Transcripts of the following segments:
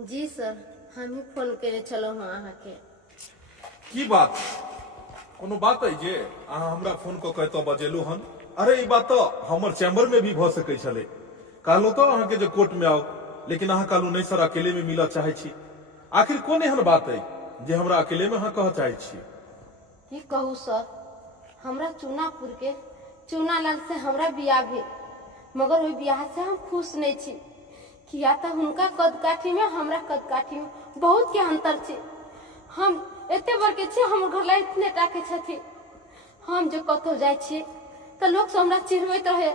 जी sir, हम ही phone करे चलो हाँ अहाँ के। की बात कोनो बात है जे अहाँ हमरा फोन क के तो बजेलु हन। अरे ई बात तो हमर चैम्बर में भी भ सकै छले। कहलो तो अहाँ के जे कोर्ट में आओ, लेकिन अहाँ कहलू नहीं सर अकेले में मिला चाहे छी। आखिर कोन एहन बात है जे हमरा अकेले में अहाँ कह चाहे छी? की कहू सर, हमरा चूनापुर के चूनालाल से हमरा बियाह भेल, मगर ओहि बियाह से हम खुश नहीं छी। किया तो हुनका कदकाठी में हमरा कदकाठी में बहुत के अंतर छे। हम एते बर के छे, हमर घर ला इतने टाके छथि। हम जो कतो जाय छी तो लोग से हमरा चिढ़बैत रहे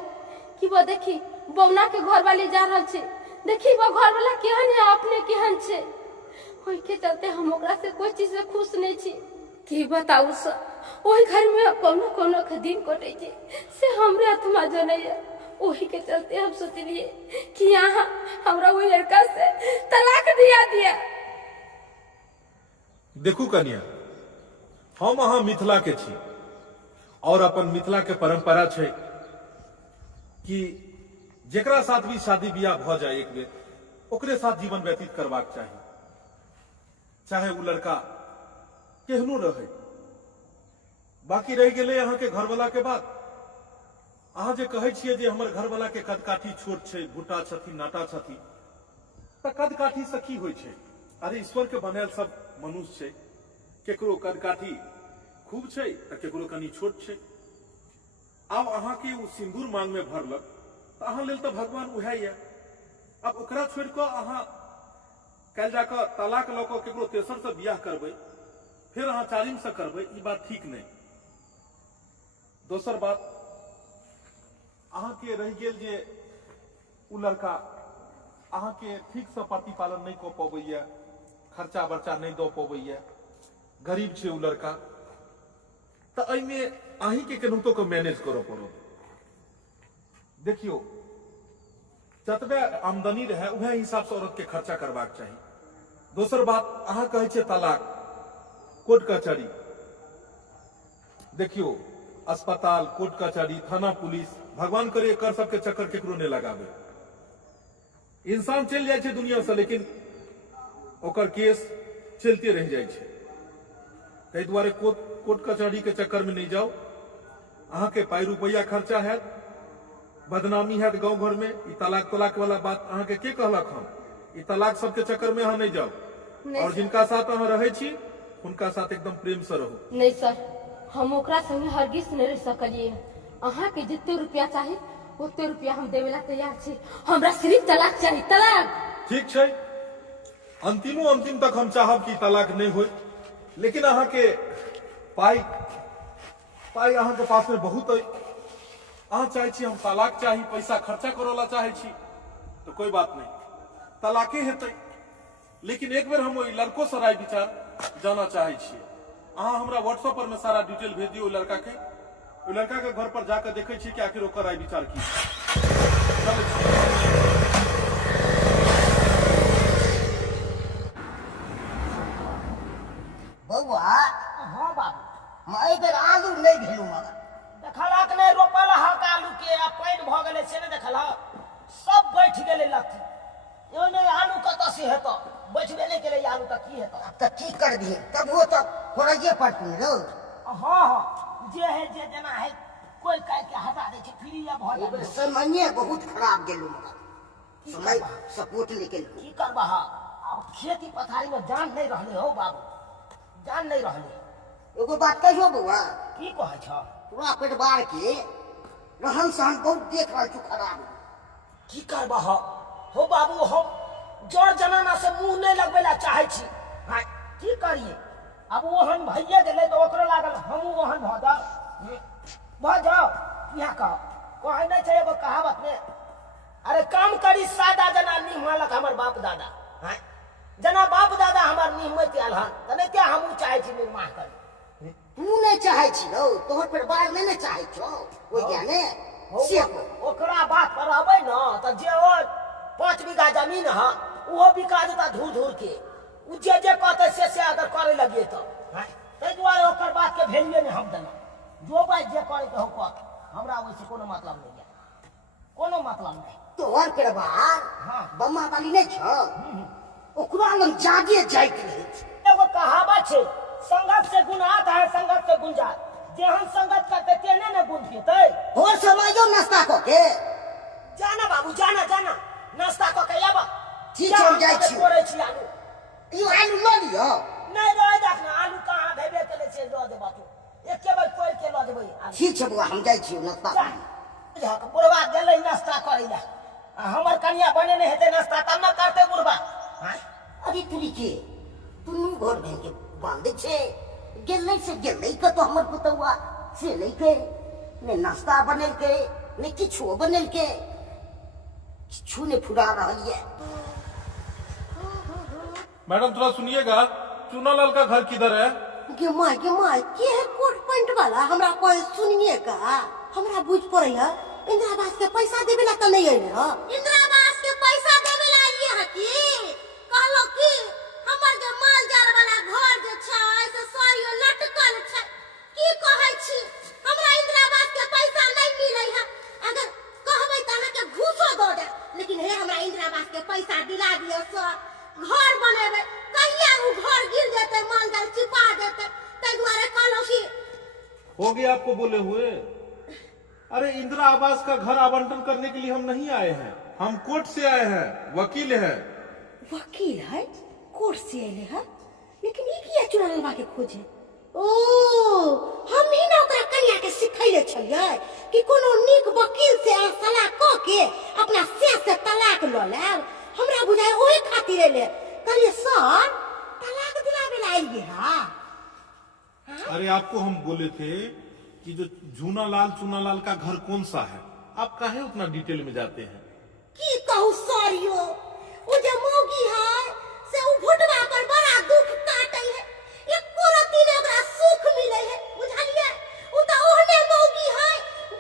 कि वो देखी बौना के घर वाली जा रहल छे, देखी वो घर वाला केहन है, अपने केहन छे। ओहि के चलते हम ओकरा से कोई चीज से खुश नहीं छी। की बताऊ सर, वही घर में कोनो कोनो के दिन कटे छे से हमरे आत्मा जने है। वही के चलते हम सोचलिए कि यहाँ हमरा वही लड़का से तलाक दिया। देखू कन्या, हम अहाँ मिथिला के छी और अपन मिथिला के परंपरा छे कि जेकरा साथ भी शादी ब्याह भ जाए एक बेर, ओकरे साथ जीवन व्यतीत करबाक चाहिए, चाहे वो लड़का केहनो रहे। बाकी रह गेले अहाँ के घरवाला के बात। अहाँ जे कहे छिए जे हमर घरवाला के कदकाठी छोट छे, भूटा छथिन, नाटा छथिन, त कदकाठी से की होय छे? अरे ईश्वर के बनायल सब मनुष्य छे, केकरो कदकाठी खूब छे त केकरो कनी छोट छे। अब अहाँ के उ सिंदूर मांग में भरलक त अहाँ लेल त भगवान उहे ये। अब ओकरा छोड़ के अहाँ कल जाकर तलाक ल के केकरो तेसर से बियाह करबै, फिर अहाँ चारिम से करबै, ई बात ठीक नहीं। दोसर बात, अहाँ के रह गेल जे उ लड़का अहाँ के ठीक से प्रतिपालन नहीं क पबैया, खर्चा बर्चा नहीं द पबैया, गरीब छे उ लड़का, त एमे अहीं के केनाहितो के मैनेज करऽ पड़त। देखियो, जतबे आमदनी रहे उहे हिसाब से औरत के खर्चा करबाक चाहिए। दोसर बात, अहाँ कहे छे तलाक, कोर्ट कचहरी, देखियो अस्पताल, कोर्ट कचहरी, थाना, पुलिस, भगवान करे कर सबके चक्कर केकरो नहीं लगावे। इंसान चल जाए छे दुनिया से, लेकिन ओकर केस चलते रह जाए छे। तै दुआरे कोर्ट कचहरी के चक्कर में नहीं जाओ। अहाँ के पाई रुपया खर्चा है, बदनामी है गांव घर में। ई तलाक वाला बात अहाँ के कहलक हम? ई तलाक सबके चक्कर में अहाँ नहीं जाओ। और जिनका साथ अहाँ रहे छी उनका साथ एकदम प्रेम से रहो। नहीं सर, हम ओकरा संगे हरगिज नहीं रह सकलिए। अहाँ के जितने रुपया चाहिए उतने रुपया हम देवे ला तैयार छी। हमरा सिर्फ तलाक चाहिए, तलाक। ठीक छे, अंतिम तक हम चाहब कि तलाक नहीं हो, लेकिन अहाँ के पाई अहाँ के पास में बहुत है। अहाँ चाहे छी हम तलाक चाहिए, पैसा खर्चा करोला चाहे छी, तो कोई बात नहीं, तलाके हेतै। लेकिन एक बेर हम लड़को से राय विचार जाना चाहे छी। अहाँ हमरा व्हाट्सएप पर में सारा डिटेल भेज दियो लड़का के। लड़का के घर पर जाकर देखे छी कि आखिर ओकर राय विचार की। बउआ, हाँ बाबू, मैं बेर आलू नहीं भेलू, मगर देखलक नहीं रोपल हक आलू के, आ पानी भ गेले से नहीं देखल, सब बैठ गेले लथी। यो नहीं आलू कत से हेत, बैठबे नहीं केले आलू त की हेत? तो की कर दिए, तब वो तो होइए पड़ती रो। हाँ जे है जे जना है, कोई कह के हटा दे छे, फिर या भ जाए। समय बहुत खराब गेलू, मगर समय सपोर्ट निकल की करबा? अब खेती पथारी में जान नहीं रहले हो बाबू, जान नहीं रहले। एगो बात कहियो बउआ, की कहे छ? पूरा परिवार के रहन सहन बहुत देख रहा छू खराब। की करबा हो बाबू? हम जड़ जनाना से मुंह नहीं लगबे ला चाहे छी। हाँ, की करिए? अब ओहन भइए गेले तो ओकरो लागल हमहू ओहन भ जाओ। यहाँ कहे नहीं चाहिए कहावत में, अरे काम करी सादा जना निहमालक हमर बाप दादा। हाँ, जना बाप दादा हमार निहमत अलहन, तने क्या हमहू चाहे छी निर्माण करी। तू नहीं चाहे छी रो, तोहर परिवार नहीं चाहे छो, वो ज्ञाने से ओकरा बात पर अबै न त जे ओ 5 बीघा जमीन है वो बिका देता धूर के। उ जे कहते से अगर करे लगिए तो तै दुआरे ओकर बात के वैल्यू नहीं हम देना। जो भाई जे करे के हो, हमरा वैसे कोनो मतलब नहीं है, कोनो मतलब नहीं। तोहर परिवार हाँ बम्मा वाली नहीं छो, ओकरो ओकरा लग जागे जाइत रहे छै। एगो कहावत छै, संगत से गुनात है संगत से गुंजात। जेहन संगत करते तेने ने गुण पेतै। भोर समझो नाश्ता कऽ के जाना बाबू जाना जाना, नाश्ता कऽ के आबऽ। ठीक छै, हम जाइ छी। कोरै छी आलू। यो आलू लऽ लिअ। नहीं रह देखना, आलू कहाँ भेबे केले छै, लऽ देबा तू। एके बार कोरि के लऽ देबै आलू। ठीक छै बौआ, हम जाइ छी नाश्ता जा। बुझा के बुढ़वा गेलै नाश्ता करै ला। आ हमर कनिया बने नहीं हेतै नाश्ता तब न करतै बुढ़वा। हां अरे तुरी के तुनु घर भेल के बांधे छे गेलै से गेलै कतो हमर पुतौआ से नहीं के ने नाश्ता बनल के ने किछो बनल के किछो ने फुरा रहल है। मैडम थोड़ा सुनिएगा, चूनालाल का घर किधर है? के माय के है कोट पैंट वाला हमरा कोई सुनिए का हमरा बुझ पड़े है। इंदिरा आवास के पैसा देवे ला त नहीं आइले ह। इंदिरा आवास के पैसा देवे ला आइए है कि कहलो कि हमर जे माल जाल वाला घर जे छै से सरियो लटकल छै। की कहै छी, हमरा इंदिरा आवास के पैसा नहीं मिलै है। अगर कहबै त अहाँ के घूसो दो दे, लेकिन हे हमरा इंदिरा आवास के पैसा दिला दियो सर। घर बनेबै कहिया उ घर गिर जेतै, माल जाल चिपा जेतै, तै दुआरे कहलो कि हो गया आपको बोले हुए। अरे इंदिरा आवास का घर आवंटन करने के लिए हम नहीं आए हैं, हम कोर्ट से आए हैं, वकील हैं। वकील है कोर्ट से आइले है, लेकिन ये किया चुनालवा के खोजे? ओ हम ही ना ओकरा कन्या के सिखैले छलिए कि कोनो नीक वकील से सलाह क के अपना से तलाक ल लेब। हमरा बुझाय ओही खातिर एले कहलिए सर तलाक दिलावे ला आइए हा। अरे आपको हम बोले थे कि जो चूनालाल का घर कौन सा है, आप काहे उतना डिटेल में जाते हैं? की कहू सरियो ओ जे मौगी है से उ भुटवा पर बड़ा दुख काटै है। एको रति ने ओकरा सुख मिलै है, बुझलिए? उ त ओहने मौगी है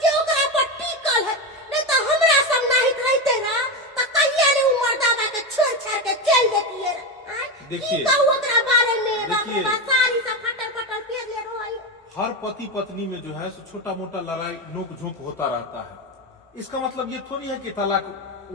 जे ओकरा पर टिकल है। नहीं त हमरा सब नाहित रहते ना त कहिया ने उ मर्दावा के छोड़ छाड़ के चल देतिए रे। देखिए, की कहू ओकरा बारे में बाप रे देखिए, बाप सारी सब फटर फटर फेर ले रोई। हर पति पत्नी में जो है सो छोटा मोटा लड़ाई नोक झोंक होता रहता है। इसका मतलब ये थोड़ी है कि तलाक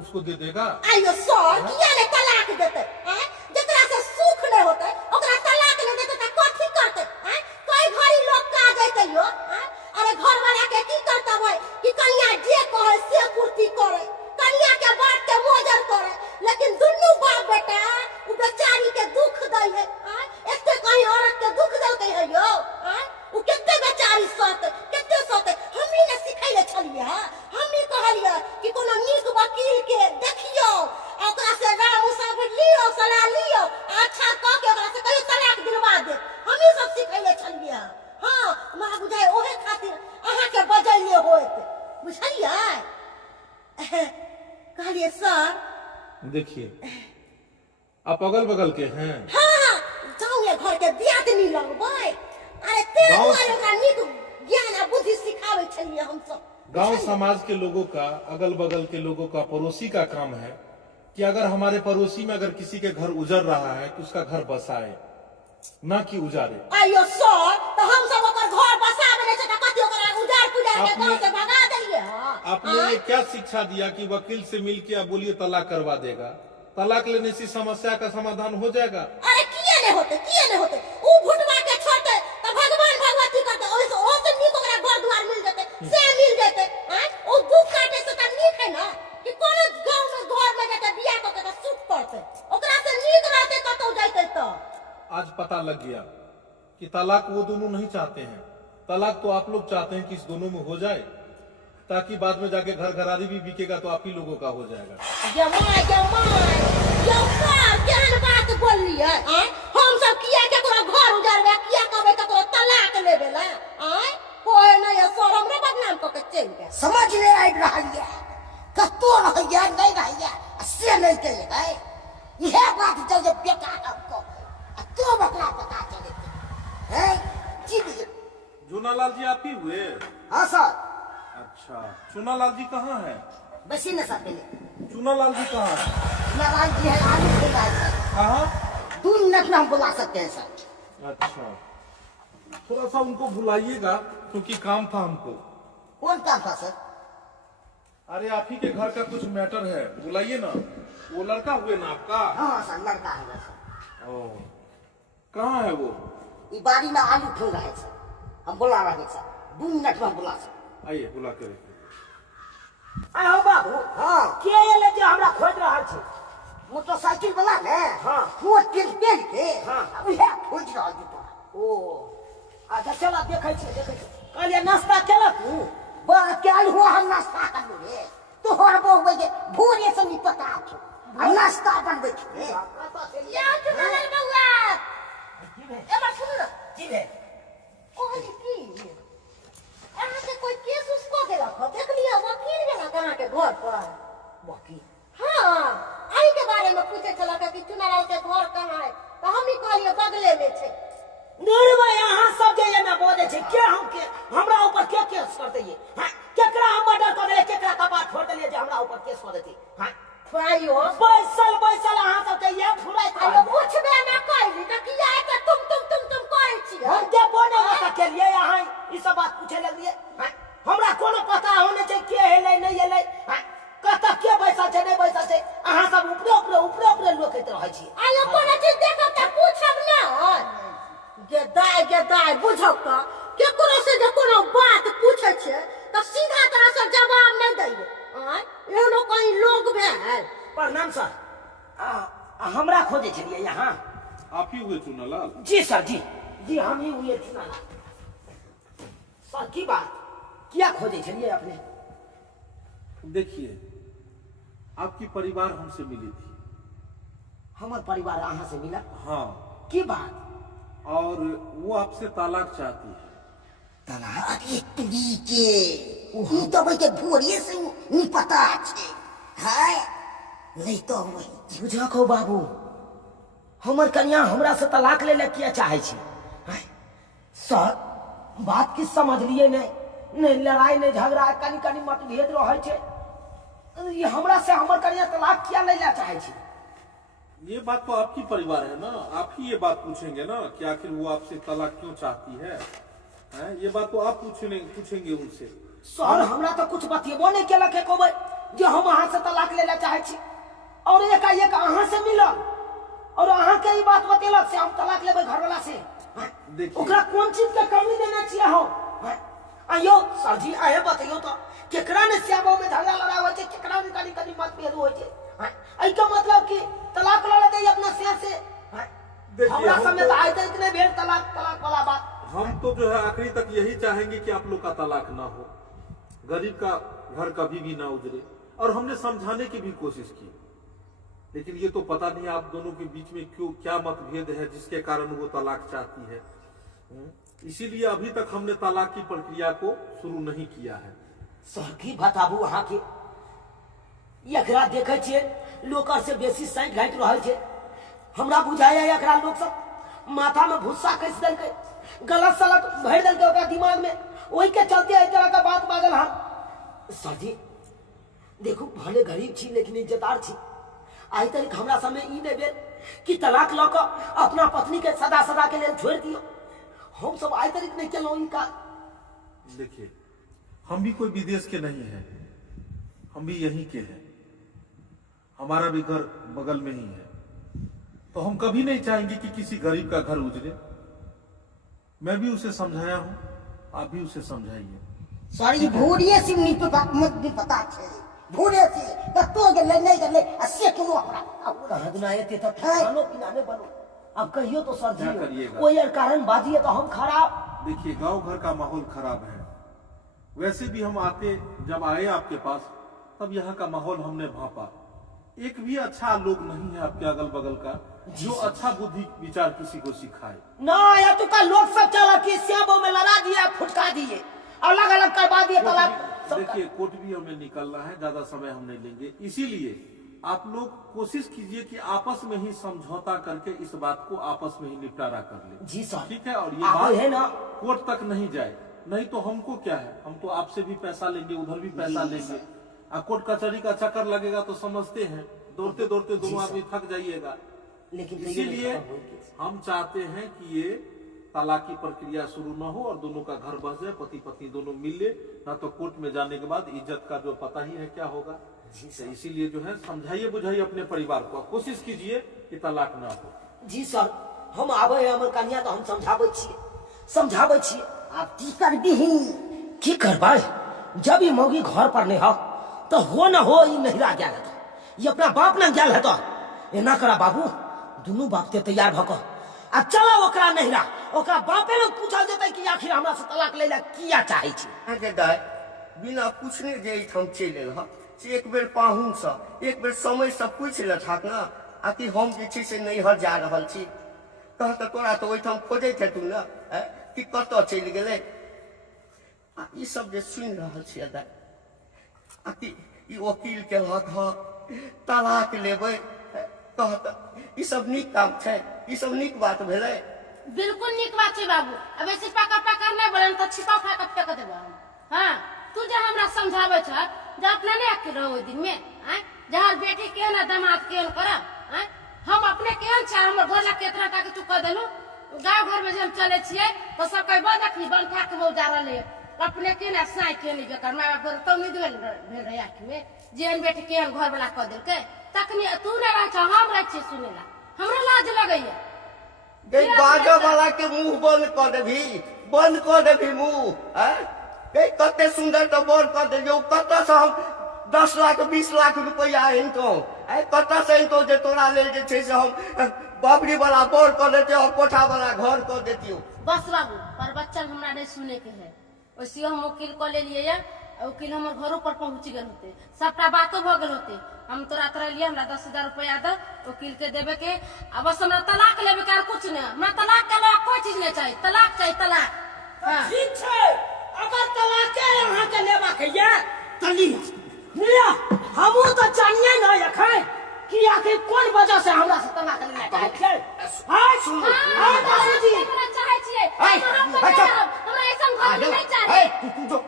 उसको दे देगा। आइयो सर किया ने तलाक देते हैं? जेकरा से सुख नहीं होते ओकरा तलाक नहीं देते त कथि करते हैं? कई घड़ी लोग का जाते यो हैं? अरे घर वाला के की करता भाई कि कन्या जे कहे से पूर्ति करे, कन्या के बात के मोजर करे, लेकिन दुन्नु बाप बेटा उ बेचारी के दुख दै है। हैं? एते कहीं औरत के दुख देते है यो हैं? उ केते बेचारी सोते केते सोते हम ही ने सिखैले छलिए। हम ही कहलिए कि कोनो नीक वकील के देखियो, ओकरा से राम सब लियो, सलाह लियो, अच्छा कह के ओकरा से कहियो तलाक दिलवा दे। हम ही सब सिखैले छलिए। हां हमरा बुझाय ओहे खातिर अहाँ के बजैले होत, बुझलिए? कहलिए सर देखिए, आप अगल बगल के हैं। हां जाऊं ये घर के दियादनी लगबै। अरे ते दुआरे ओकरा नीक ज्ञान आ बुद्धि सिखावे छलिए हम सब। गांव समाज के लोगों का, अगल बगल के लोगों का, पड़ोसी का काम है कि अगर हमारे पड़ोसी में अगर किसी के घर उजड़ रहा है तो उसका घर बसाए, ना कि उजाड़े। आइयो सर तो हम सब ओकर घर बसावे नै छै त कथि ओकरा उजाड़ पुजाड़ के गांव से भगा देलिए। आपने ये क्या शिक्षा दिया कि वकील से मिलके आप बोलिए तलाक करवा देगा? तलाक लेने से समस्या का समाधान हो जाएगा। अरे किए नहीं होते उ भुटवा के छोड़ते त भगवान भगवती करते, ओइ से ओ से नीक ओकरा घर द्वार मिल जेते, से मिल जेते। हैं? ओ दुख काटे से त नीक है ना कि कोनो गांव में घर में जाके बियाह क के सुख पड़ते, ओकरा से नीक रहते कतौ जाते त। आज पता लग गया कि तलाक वो दोनों नहीं चाहते हैं, तलाक तो आप लोग चाहते हैं कि इस दोनों में हो जाए, ताकि बाद में जाके घर घरारी भी बिकेगा तो आप ही लोगों का हो जाएगा। जमाई यो सर केहन बात बोललिए? हैं? हम सब किया केकरो घर उजाड़बे, किया कहबे केकरो तलाक लेबे ला? हैं? कोई नहीं है सर, हमरे बदनाम क के चल गए। समझ ले आइ रहलिए कतो रहइया नहीं रहइया से नहीं कहे है। यह बात जब बेटा हमको तो बकरा पता चले है जी। चूनालाल जी आप ही हुए? हां सर। अच्छा, चूनालाल जी कहाँ है? बसी न सर पहले चूनालाल जी कहाँ है? नारायण जी है आलू खेला है सर। कहाँ? 2 मिनट में हम बुला सकते हैं सर। अच्छा, थोड़ा सा उनको बुलाइएगा क्योंकि काम था हमको। कौन काम था सर? अरे आप ही के घर का कुछ मैटर है, बुलाइए ना। वो लड़का हुए ना आपका? हाँ सर, लड़का है सर। ओ, कहाँ है वो? ये बाड़ी में आलू ठोल रहे सर, हम बुला रहे सर, 2 मिनट में बुला सर। आइए, बुला के रखिए। आहो बाबू, हाँ के एले जे हमरा खोज रहल छी? मोटरसाइकिल वाला ने, हाँ। वो तेल तेल के, हाँ। उहे खोज रहल छी तो। ओ, अच्छा चला देखै छी। कहलिए नाश्ता केलक तू? बा क्या हुआ, हम नाश्ता कर ले तो हर बहु जे भोरे से नहीं पता छो, हम नाश्ता बनबै छी। या चुनल बउआ, की भेल? एमा सुन न, की भेल? कहली की अहाँ के कोई केस उसको गेलक हो, देख लिया वकील गेला कहाँ के घर पर। वकील? हाँ, आई के बारे में पूछे चला कि चुनाराल के घर कहाँ है, तो हम ही कहलिए बगले में छे। निर्भय यहाँ सब जे ये ना बोले छे, के हम के हमरा ऊपर के केस कर दइए? हां, केकरा हम मर्डर कर देले, केकरा कपाट फोड़ देले जे हमरा ऊपर केस कर देती? हां, खुआइयो बैसल अहाँ सब के ये फुराई अरे पूछबे ना कहली त किया है कि तुम कहै छी। हम जे बोले ना के लिए यहाँ ई सब बात पूछे लगलिए? हां, हमरा कोनो पता होने चाहिए के हेले नहीं हेले? हां, कत के बैसल छे नहीं बैसल छे? अहाँ सब ऊपरे लोकैत रहै छी। आयो कोनो चीज देखब त पूछब ना। गेदाय बुझब त केकरो से जे कोनो बात पूछे छे त सीधा तरह से जवाब नहीं दैबे। आय एहनो कहीं लोग भेल। प्रणाम सर, हमरा खोजे छलिए यहाँ? आप ही हुए चुनालाल? जी सर, जी हम ही हुए चुनालाल। सर की बात, क्या खोजे छलिए अपने? देखिए, आपकी परिवार हमसे मिली थी। हमार परिवार अहाँ से मिला? हाँ, की बात? और वो आपसे तालाक चाहती है। तलाक एक तुरी के ई तो भाई के भोरे से नहीं पता छे। हाय नहीं तो वही बुझाको बाबू, हमर कन्या हमरा से तलाक ले किया चाहे छी? हाय सर, बात की समझ लिए नहीं लड़ाई नहीं झगड़ा, कनी मतभेद रहे छे। ये हमरा से हमर कन्या तलाक किया ले चाहे छी? ये बात तो आपकी परिवार है ना, आप ही ये बात पूछेंगे ना कि आखिर वो आपसे तलाक क्यों चाहती है? ये बात तो आप पूछेंगे उनसे। सर हमरा तो कुछ बतिएबो नहीं केलक एको बेर जे हम अहाँ से तलाक ले चाहे छी, और एकाएक अहाँ से मिलल और अहाँ के ई बात बतेलक से हम तलाक लेबै घरवाला से। देखिए, ओकरा कौन चीज के कमी देना चाहिए हम? आयो सर जी, आए बताइयो तो केकरा ने सियाबो में झगड़ा लड़ा होय छे, केकरा ने कनी मतभेद होय छे? आई का मतलब कि तलाक ला लेते अपना सिया से? हमरा समय तो आए थे इतने भेड़ तलाक वाला बात। हम तो जो है आखिरी तक यही चाहेंगे कि आप लोग का तलाक ना हो, गरीब का घर कभी भी ना उजरे। और हमने समझाने की भी कोशिश की, लेकिन ये तो पता नहीं आप दोनों के बीच में क्यों क्या मतभेद है जिसके कारण वो तलाक चाहती है। इसीलिए अभी तक हमने तलाक की प्रक्रिया को शुरू नहीं किया है। सर की बताबू अहाँ के, एकरा देखे छे लोग से बेसी साइड घाट रहल छे। हमरा बुझाया एकरा लोग सब माथा में भूसा कस देलकै, गलत सलत भर देलकै ओकरा दिमाग में, वही के चलते एहि तरह का बात बाजल हम। सर जी देखू, भले गरीब छी लेकिन इज्जतदार छी। आई तक हमरा समय ई नहीं भेल कि तलाक ल क अपना पत्नी के सदा के लिए छोड़ दियो। हम सब आई तक नहीं केलौ ई का। देखिए, हम भी कोई विदेश के नहीं हैं, हम भी यहीं के हैं, हमारा भी घर बगल में ही है। तो हम कभी नहीं चाहेंगे कि किसी गरीब का घर उजरे। मैं भी उसे समझाया हूं, आप भी उसे समझाइए। सॉरी भोरे से नहीं पता छे, भोरे से तो गेले नहीं गेले अस्से किलो अपना कह देना ये तो खानो पीनाने बनो। अब कहियो तो सर क्या जी, करिएगा? कोई कारण बाजिए तो हम खराब। देखिए, गांव घर का माहौल खराब है। वैसे भी हम जब आए आपके पास, तब यहाँ का माहौल हमने भापा। एक भी अच्छा लोग नहीं है आपके अगल बगल का जो अच्छा बुद्धि विचार किसी को सिखाए। ना या तो का लोग सब चला कि सियाबो में लड़ा दिया, फुटका दिए, अलग अलग करवा दिए तलाक। देखिए, कोर्ट भी हमें निकलना है, ज्यादा समय हम नहीं लेंगे। इसीलिए आप लोग कोशिश कीजिए कि आपस में ही समझौता करके इस बात को आपस में ही निपटारा कर ले। जी सर, ठीक है? और ये आप बात है ना, कोर्ट तक नहीं जाए, नहीं तो हमको क्या है, हम तो आपसे भी पैसा लेंगे, उधर भी पैसा लेंगे। कोर्ट कचहरी का चक्कर लगेगा तो समझते हैं, दौड़ते दोनों आदमी थक जाइएगा। लेकिन इसीलिए हम चाहते हैं कि ये तलाक की प्रक्रिया शुरू न हो और दोनों का घर बस जाए, पति पत्नी दोनों मिल ले, ना तो कोर्ट में जाने के बाद इज्जत का जो पता ही है क्या होगा। तो इसीलिए जो है समझाइए बुझाइए अपने परिवार को, कोशिश कीजिए कि तलाक ना हो। जी सर, हम आवे हमर कन्या तो हम समझाबै छियै। आप की कर दीही की करबै, जब ये मौगी घर पर नहीं हो तो हो न हो ये नहिरा गया है, ये अपना बाप न गया है। तो एना करा बाबू, दोनों बाप के तैयार भक आ चला ओकरा नहिरा, ओकरा बापे लोग पूछल जेतै कि आखिर हमरा से तलाक लै ला किया चाहै छी। अरे दाय बिना पूछने जे हम चलि एलह से एक बेर पाहुन से एक बेर समय से पूछ लेठाक ना, आकि हम जे छै से नैहर जा रहल छी, कह तऽ तोरा तऽ ओहिठाम खोजैत हेतू ना कि कतऽ चलि गेलै। आ ई सब जे सुनि रहल छियै दाय, आकि ई वकील केलक ह तलाक लेबै, कहत ई सब नीक काम छै, ई सब नीक बात भेलै। बिल्कुल निक बात है बाबू। अब ऐसे पका पका नहीं बोले तो छिपा खा के फेंक देबो हम। हां तू जे हमरा समझावे छ, जे अपना नहीं अकेले रहो दिन में, हैं जहर बेटी के ना दामाद के करब, हैं हम अपने केहन छ, हमर घर ला केतना टा के तू कह देलु। गांव घर में जब चले छिए तो सब कह देखी बन ठा के हो जा रहले, अपने के ना साई के नहीं बेकार माय बाप तो नहीं भेल रहे आखिर में जेन बेटी केहन घर वाला कह देलके, तखनी तू न रह छ, हम रह छी सुनेला, हमरा लाज लगैया। गई बाजा वाला के मुंह बंद कर देभी मुंह। गई कते सुंदर तो बोल कर दे, कत से हम 10 लाख 20 लाख रुपया इनको कत से इनको जे तोरा ले जे छै से हम बाबरी वाला बोर कर देते और कोठा वाला घर कर देती। बस बाबू पर बच्चा हमरा नहीं सुने के है, वैसे हम वकील को ले लिए, वकील हमर घरों पर पहुंच गए होते, सबटा बातों भ गेल होते। हम तोरा तरह लिए हमरा 10,000 रुपया दे वकील के देवे के, अब बस हमरा तलाक लेवे के, कुछ नहीं। हमरा तलाक के अलावा कोई चीज नहीं चाहिए, तलाक चाहिए तलाक। हाँ। ठीक छै, अगर तलाक के यहाँ के लेबा के ये त लिया हमू तो जानिए न एखन कि आखिर कोन वजह से हमरा से तलाक लेना चाहै छै। हां सुन हां बाबूजी हमरा चाहै छियै, हमरा ऐसा घर नहीं चाहिए। तू जो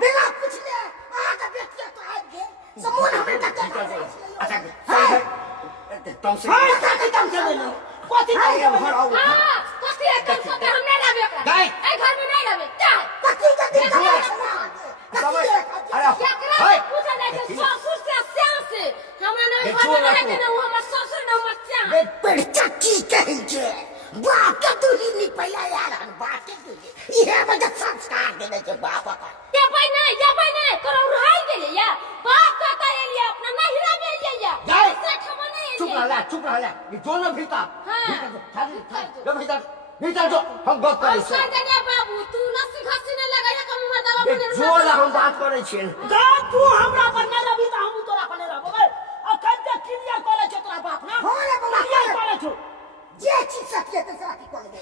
बिना पूछले आ के बेटिया तो आ गए समूह हमें टक्कर। अच्छा तुम से तुम चले लो कथि हां कथि है तुम सब हम नहीं लावे एकरा, ए घर में नहीं लावे क्या अरे पूछा नहीं कि ससुर से श्याम से हमरा नहीं घर में रह के ना हमर ससुर ना हमर श्याम बेटा की कहेंगे बाप के दूरी नहीं पहला यार, हम बाप के दूरी ये वजह संस्कार देने के बाप का या भाई नहीं करो रहाई गेले या बाप का तारे लिया अपना नहिरा में ले या से खबर नहीं चुप रह ले ये जो ना भीतर जो भीतर जो हम बात करै छी। संजय बाबू तू लस्सी घसी न लगाया कम उम्र दवा ये बने जो ला हम बात करै छी गा तू हमरा पर न रबी त हम तोरा पर न रहबो। आ कते क्लियर करे छ तोरा बाप ना, हो रे बाबा क्लियर करे छ जे चीज सत्य तो साथी कर दे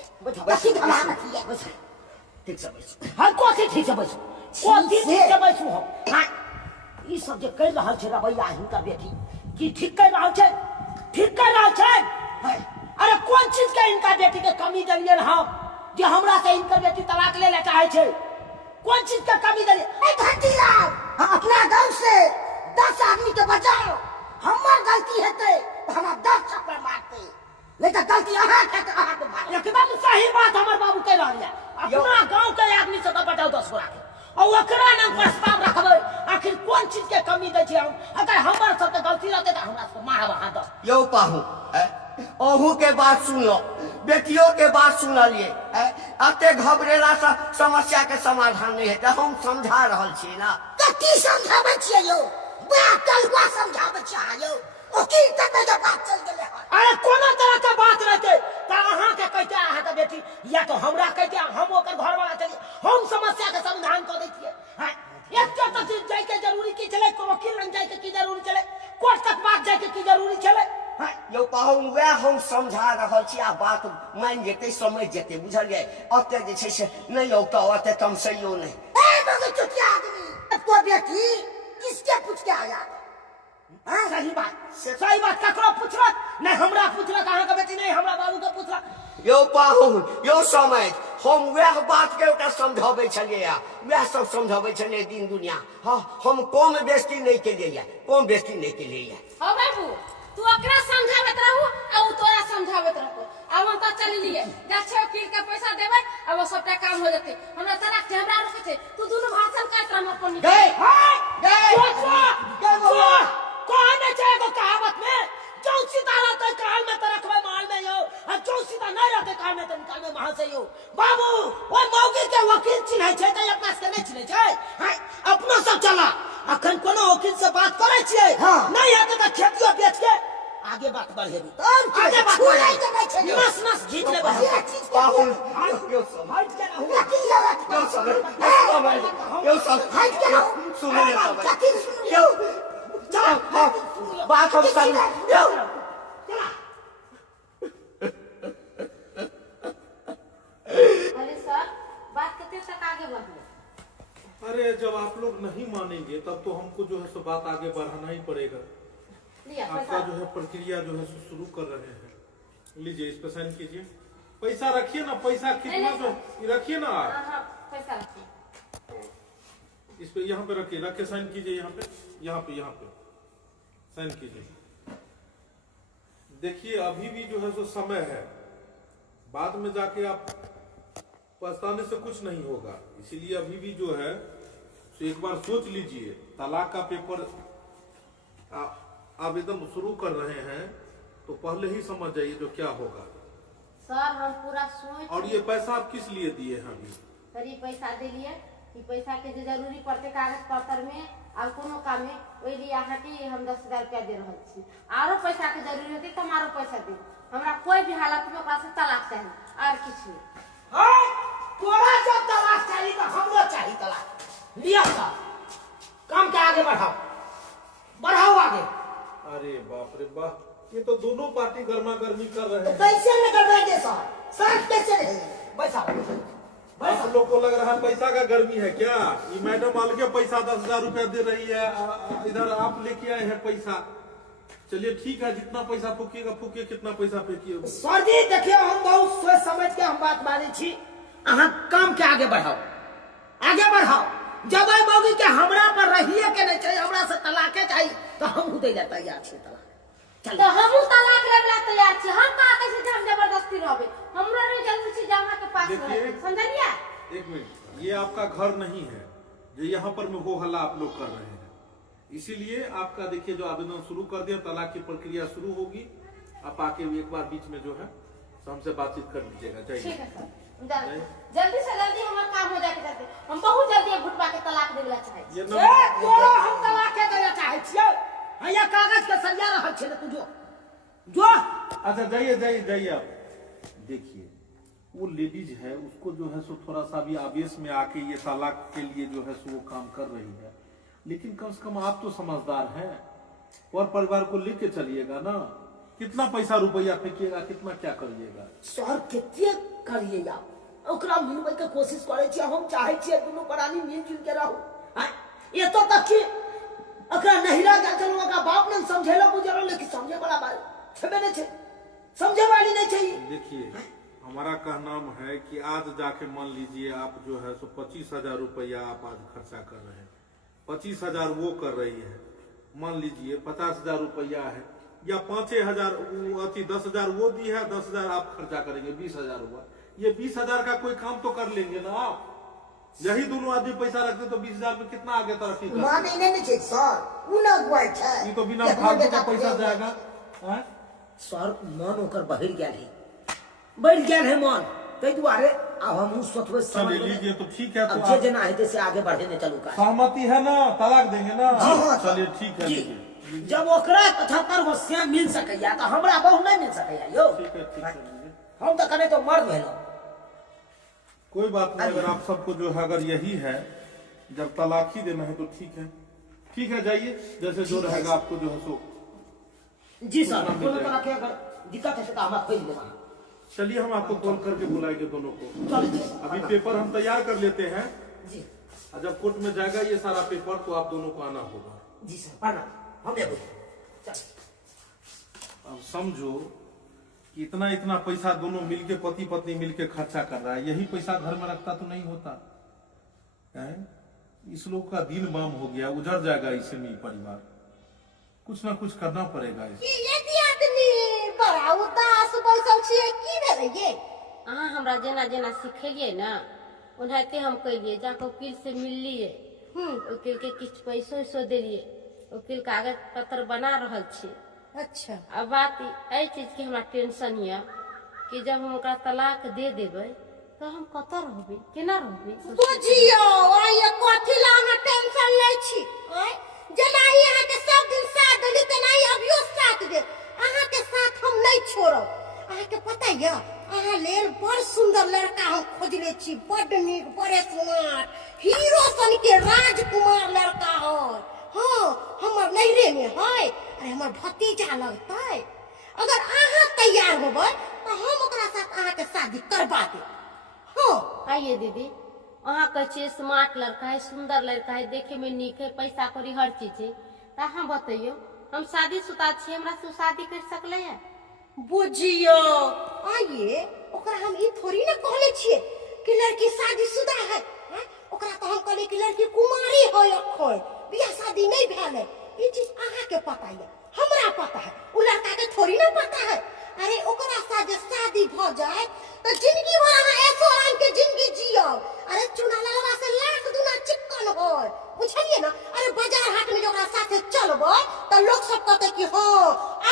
बसी धमा मत है बस ठीक से बैठ। हर कोथि ठीक से बैठ, कोथि ठीक से बैठ हो। हां ई सब जे कह रहल छै रबैया हिनका बेटी की ठीक कह रहल छै, ठीक कह रहल छै। अरे कोन चीज के इनका बेटी के कमी देलिए हम जे हमरा से इनका बेटी तलाक ले ले चाहे छै, कोन चीज के कमी देलिए। ए घंटीलाल हम अपना गांव से 10 आदमी के बचाओ, हमर गलती हेते तो हम 10 चप्पल मारते, लेकिन गलती अहाँ के तो अहाँ को मार। एकदम सही बात हमर बाबू कह रहल है। अपना गांव के आदमी से तो बचाओ 10 गोरा के और ओकरा नाम प्रस्ताव रखबै, आखिर कोन चीज के कमी दै छै हम। अगर हमर सब के गलती रहते तो हमरा से मारब अहाँ दो। यो पाहू अहू के बात सुन लो, बेटियों के बात सुन लिए, अते घबरेला से समस्या के समाधान नहीं है। हम समझा रहल छी ना, कथी समझाबै छियै यो, बात कलवा समझाबै छियै यो, वकील तक के बात चल गेले है। अरे कोनो तरह के बात रहते त अहाँ के कहते अहाँ के बेटी या तो हमरा कहते हम ओकर घर वाला चली, हम समस्या के समाधान कर दैतिए। हां एक तो जाय के जरूरी की चले, वकील लग जाय के की जरूरी चले, कोर्ट तक बात जाय के की जरूरी चले। हां यो पाहू वह हम समझा रहल छी, आ बात मान जेते समझ जेते, बुझलिए। अते जे छै से नहीं होता अते तुम सहियो नहीं। ए मगर चुतिया आदमी तो बेटी किसके पूछ के आया। हां सही बात ककरो पूछलक नहीं, हमरा पूछलक अहाँ के बेटी नहीं, हमरा बाबू के पूछलक। यो पाहू यो समय हम वह बात के ओकरा समझाबै छलिए, वह सब समझाबै छलिए दिन दुनिया। हाँ हम कम बेइज्जती नहीं के लिए, कम बेइज्जती नहीं के लिए। हो बाबू तू ओकरा समझावत रहू आ उ तोरा समझावत रहू। अब हम तो चल लिए जा छै वकील के पैसा देबे अब वो सबटा काम हो जते हमरा तलाक के हमरा रोके थे तू दोनों भाषण करत हम अपन गए कौन है जाएगा कहावत में जो सीता रहते काल में तो रखवे माल में यो और जो सीता नहीं रहते काल में तो निकाल में वहां से यो बाबू वो मौके के वकील चिन्है छै त अपना से नहीं चिन्है छै अपना सब चला अखन कोनो वकील से बात करे छियै नहीं आते तो खेतियो बेच के आगे बात बढ़ेबी आगे बात बढ़ेबी नस नस घीच ले पाहुन यो सब हट के ना यो सब सुनो ने सब यो बात हम सब यो अरे सर बात कितने तक आगे बढ़े अरे जब आप लोग नहीं मानेंगे तब तो हमको जो है सो बात आगे बढ़ाना ही पड़ेगा। लिया आपका जो है प्रक्रिया जो है सो शुरू कर रहे हैं। लीजिए इस पे साइन कीजिए। पैसा रखिए ना, पैसा कितना जो रखिए ना आप हां पैसा रखिए इस पे यहाँ पे रखिए, रख के साइन कीजिए। यहाँ पे साइन कीजिए। देखिए अभी भी जो है सो समय है, बाद में जाके आप पछताने से कुछ नहीं होगा। इसीलिए अभी भी जो है सो एक बार सोच लीजिए। तलाक का पेपर आवेदन शुरू कर रहे हैं तो पहले ही समझ जाइए जो क्या होगा। सर हम पूरा सोच और ये पैसा आप किस लिए दिए हैं अभी? सर ये पैसा दे लिए कि पैसा के जो जरूरी पड़ते कागज पत्र में और कोनो काम में ओइ लिए यहाँ के हम 10,000 रुपया दे रहे छी। आरो पैसा के जरूरी होती तो हमारो पैसा दे। हमरा कोई भी हालत में ओकरा से तलाक चाहिए और कुछ नहीं। हां तोरा जब तलाक चाहिए तो हमरो चाहिए तलाक लिया सा काम के आगे बढ़ाओ आगे। अरे बाप रे बाप, ये तो दोनों पार्टी गर्मा गर्मी कर रहे हैं। कैसे निकल रहे हैं सर कैसे नहीं पैसा आप लोग को लग रहा है पैसा का गर्मी है क्या? ये मैडम अलगे पैसा 10,000 रुपया दे रही है, इधर आप लेके आए हैं पैसा। चलिए ठीक है, जितना पैसा फूकिएगा फूकिए, कितना पैसा फेंकिए। सर जी देखिए हम बहुत सोच समझ के हम बात मानी छी। अहाँ काम के आगे बढ़ाओ जब आई मौगी के हमरा पर रहिए के नहीं चाहिए, हमरा से तलाके चाहिए तो हम दे ले तैयार छी तलाक। तो हमहू तलाक लेबला तैयार छी। हम कहा कैसे हम जबरदस्ती रहबे, हमरो नहीं जल्दी से जमा के पास रहे। समझलिए? एक मिनट, ये आपका घर नहीं है जो यहाँ पर में हो हल्ला आप लोग कर रहे हैं। इसीलिए आपका देखिए जो आवेदन शुरू कर दिया, तलाक की प्रक्रिया शुरू होगी। आप आके एक बार बीच में जो है हमसे बातचीत कर लीजिएगा। ठीक है सर, जल्दी से जल्दी हमारा काम हो जाके जाते। हम बहुत जल्दी घुटवा के तलाक देला चाहे छी। तोरा हम तलाक के देला चाहे छियै। हैया कागज के सरिया रहल छै तू जो अच्छा जाइए आप देखिए। वो लेडीज है, उसको जो है सो थोड़ा सा भी आवेश में आके ये तलाक के लिए जो है सो वो काम कर रही है। लेकिन कम से कम आप तो समझदार हैं और परिवार को लेके चलिएगा ना। कितना पैसा रुपया फेंकिएगा, कितना क्या करिएगा? सर कितने करिएगा ओकरा मिलबै के कोशिश करे छी। हम चाहे छी दोनों प्राणी मिलजुल के रहू। ये तो तक कि अकरा नहिरा जा चलो का बाप ने समझेला बुझेला, लेकिन समझे वाला बात छबे नहीं छे, समझे वाली नहीं चाहिए। देखिए हमारा कहना है कि आज जाके मान लीजिए आप जो है सो 25,000 रुपया आप आज खर्चा कर रहे हैं, 25,000 वो कर रही है। मान लीजिए 50,000 रुपया है या 5,000 10,000 वो दी है, 10,000 आप खर्चा करेंगे, 20,000 हुआ। ये 20,000 का कोई काम तो कर लेंगे ना आप। यही दोनों आदमी पैसा रखते तो 20,000 में कितना आगे तरक्की कर। माने नहीं छे सर, उना गुआई छै। ये तो बिना फालतू का पैसा जाएगा। सर मन ओकर बढ़ गया है मन, तै दुआरे अब हम सोचबे समझ लीजिए तो ठीक है। तो जे जना है से आगे बढ़े ने चलू का सहमति है ना, तलाक देंगे ना? चलिए ठीक है। जब ओकरा 75 वर्षिया मिल सकैया तो हमरा बहु नहीं मिल सकैया यो। ठीक है हम तो कने तो मर्द भेलो। कोई बात नहीं, अगर आप सबको जो है अगर यही है जब तलाक ही देना है तो ठीक है जाइए। जैसे जो रहेगा आपको जो है सो जी सर, दोनों तरह के अगर दिक्कत है तो हम खोज देना। चलिए हम आपको कॉल करके बुलाएंगे दोनों को। चलिए अभी पेपर हम तैयार कर लेते हैं जी। और जब कोर्ट में जाएगा ये सारा पेपर तो आप दोनों को आना होगा। जी सर प्रणाम। हम ले अब समझो कि इतना पैसा दोनों मिलके पति पत्नी मिलके खर्चा कर रहा है। यही पैसा घर में रखता तो नहीं होता है? इस लोग का दिन बाम हो गया, उजड़ जाएगा इसे में परिवार। कुछ ना कुछ करना पड़ेगा इसे। ये आदमी बड़ा उदास बैसल छिए, की भेलै ये? अहाँ हमरा जेना जेना सिखेलिए ना ओनाहिते हम कैलिए। जाके वकील से मिललिए, वकील के किछु पैसो वैसो देलिए, वकील कागज पत्र बना रहल छी। अच्छा अब बात एहि चीज के हमरा टेंशन ये कि जब हम ओकरा तलाक दे देबै तो हम कतऽ रहबै, केना रहबै? बुझियो आइ कथि ला अहाँ टेंशन लै छी? जेना ही अहाँ के सब दिन साथ देली तेना ही अभियो साथ दे। अहाँ के साथ हम नहीं छोड़ब। अहाँ के पता ये अहाँ लेल बड़ सुंदर लड़का हम खोजले छी, बड़ नीक, बड़े स्मार्ट, हीरो सन के राजकुमार लड़का है। हाँ हमर नैरे में है। अरे हमर भतीजा लगतै। अगर अहाँ तैयार होबै तो हम ओकरा साथ अहाँ के शादी करवा देब। हाँ आइए दीदी, अहाँ कहै छियै स्मार्ट लड़का है, सुंदर लड़का है, देखे में नीक है, पैसा कौड़ी हर चीज है, तो अहाँ बतैयो हम शादीशुदा छी, हमरा से शादी कर सकले है? बुझियो आइए ओकरा हम ई थोड़ी ना कहले छिए कि लड़की शादीशुदा है, हैं? ओकरा तो हम कहले कि लड़की कुमारी है, अखन बियाह शादी नहीं भेल है। ई चीज अहाँ के पता है, हमरा पता है, उ लड़का के थोड़ी ना पता है। अरे ओकरा साथ जे शादी भ जाए तो जिंदगी भर अहाँ ऐसो आराम के जिंदगी जियो। अरे चुना लगवा से लाख दुना चिक्कन होय, बुझलिए ना? अरे बाजार हाट में जो ओकरा साथे चलबो तो लोग सब कहते कि हां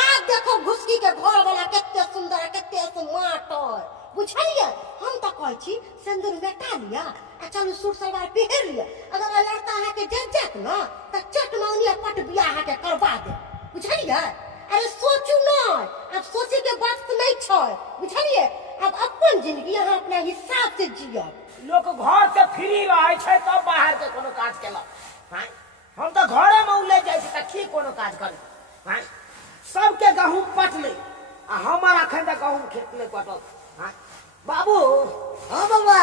आज देखो घुसकी के घर वाला कितने सुंदर है, कितने स्मार्ट है, बुझलिए? हम तो कहै छी सिंदूर बेटा लिया आ चलू सूट सलवार पहन लिया। अगर लड़का अहाँ के जज जात ना तो चट मौनिया पट बियाह के करवा दे, बुझलिए? अरे सोचू ना, अब सोचे के वक्त नहीं छै, बुझलिए? अब अपन जिंदगी अहाँ अपना हिसाब से जियो। लोग घर से फ्री रहे छे तब बाहर के कोनो काज केलक। हैं हम तो घरे में उलझ जाय छी त की कोनो काज करी? हैं सबके गहूम पटले आ हमर अखन तक गहूम खेत में पटल। हैं बाबू, हां बाबा,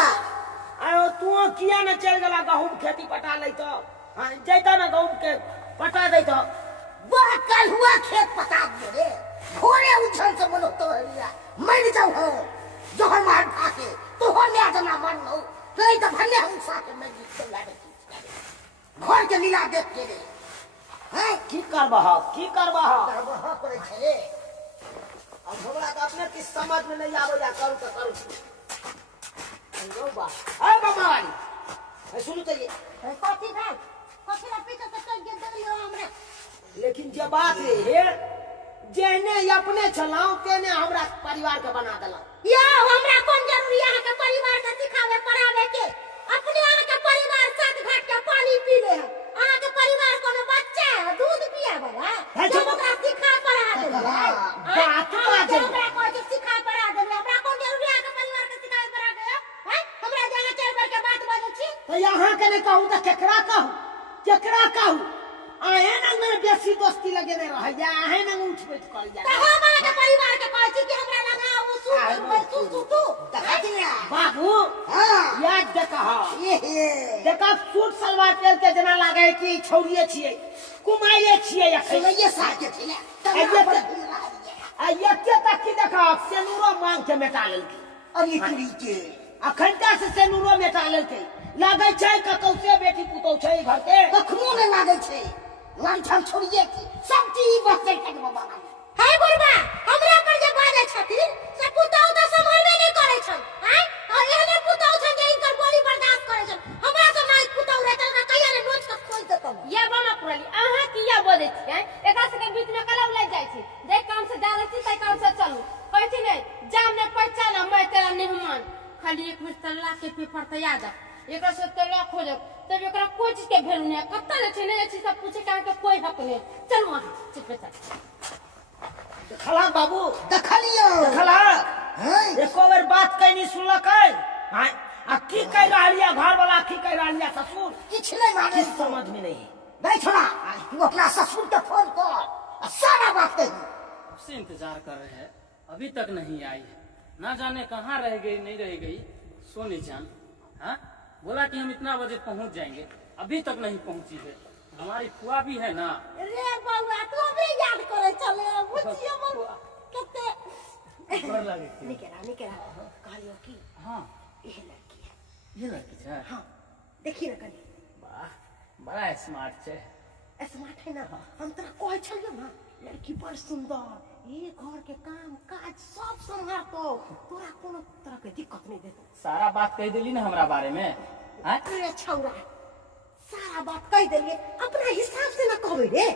आयो तू किया न चल गेला गहूम खेती पटा ले तो? हैं जैता ना गहूम के पटा दे तो। बड़ा कल हुआ खेत पता दे रे, घोड़े उछल से बोलो तो लिया मर जाओ हो जोहर मार भागे तो हो ले जना मन लो नहीं तो भले हम साथ में जीत के लागे घर के लीला देख के रे। हैं की करबह, की करबह? करबह करे छे। अब हमरा तो अपने की समझ में नहीं आवे, या करू तो करू। अयो बा ए बाबा वाली सुनो तो ये कथि भेल? कथि ला पीछे से टक के दे लियो हमरा? लेकिन जे बात है जेने अपने चलाऊ तेने हमरा परिवार के बना देला। यो हमरा कोन जरूरी है के परिवार के सिखावे पढ़ावे के? अपने अहाँ के परिवार साथ घाट के पानी पी ले है। अहाँ के परिवार कोनो बच्चा है दूध पिया वाला जब ओकरा सिखा पढ़ा देले बात बात हमरा को सिखा पढ़ा देले, हमरा कोन जरूरी है के परिवार के सिखावे पढ़ा गया? हैं हमरा जगह चल कर के बात बाजै छी तो यहाँ के नहीं कहूँ तो केकरा कहूँ, केकरा कहूँ? आहे ना मेरे बेसी दोस्ती लगे नहीं रह जा, आहे ना उठ बैठ कर जा। तो हम के परिवार के कहै छी कि हमरा लगा वो सू बाबू हां याद देखा ये देखा सूट सलवार पहन के जना लागे कि छौरिए छिए, कुमाइले छिए या ये साथे थिले ये के तक की देखा सेनुरो मांग के मेटा लेलके। अरे चुरी के अखनता से सेनुरो मेटा लेलके, लागे छै कतौ से बेटी पुतौ छै घर के कखनो ने लागे छै। लान छम छोड़िए की सब चीज बचै के बाबा है बुढ़बा हमरा पर जे बाजे छथिन से पुतौ त संभलबे नहीं करे छन। हैं आ एहने पुतौ छन जे इनकर बोली बर्दाश्त करे छन। हमरा से नहीं पुतौ रहतन का कहिया ने नोच के खोल देतन। ये बना पुरली अहाँ किया बोले छियै? एकरा सबके बीच में कलम लग जाइ छै। जे काम से जाने छी तै काम से चलू, कहै छी ने जान ने पहचान मैं तेरा मेहमान। खाली एक मिनट तलाक के पेपर तैयार जा, एकरा से तलाक हो जा तब एकरा कोई चीज के भेल नहीं, कत्ता ले छै नहीं छी सब पूछे का के कोई हक नहीं। चल वहां चुप चल। खला बाबू देखलियो खला हैं एको बार बात कहीं सुनलक है? आ की कह रहलिया घर वाला, की कह रहलिया ससुर? किछ नहीं माने किस समझ में नहीं। नहीं छोड़ा तू अपना ससुर के फोन कर और सारा बात कही। से इंतजार कर रहे हैं, अभी तक नहीं आई है। ना जाने कहाँ रह गई, नहीं रह गई सोनी जान। हाँ बोला कि हम इतना बजे पहुंच जाएंगे, अभी तक नहीं पहुंची है। हमारी फुआ भी है ना। रे बउआ तू हमरे याद करे चले बुझियो मन कते डर लगे थी। निकरा कहलियो की हाँ ये लड़की है। ये लड़की है। हाँ देखी ना कनी वाह बड़ा स्मार्ट है। स्मार्ट है ना। हम तोरा कहै छलियो ना लड़की बड़ सुंदर, ये घर के काम काज सब संभालतो, तोरा कोनो तरह के दिक्कत नहीं देता। सारा बात कह दिली ना हमरा बारे में। हैं? अरे छौरा सारा बात कह दिलिए अपना हिसाब से ना कहबे रे।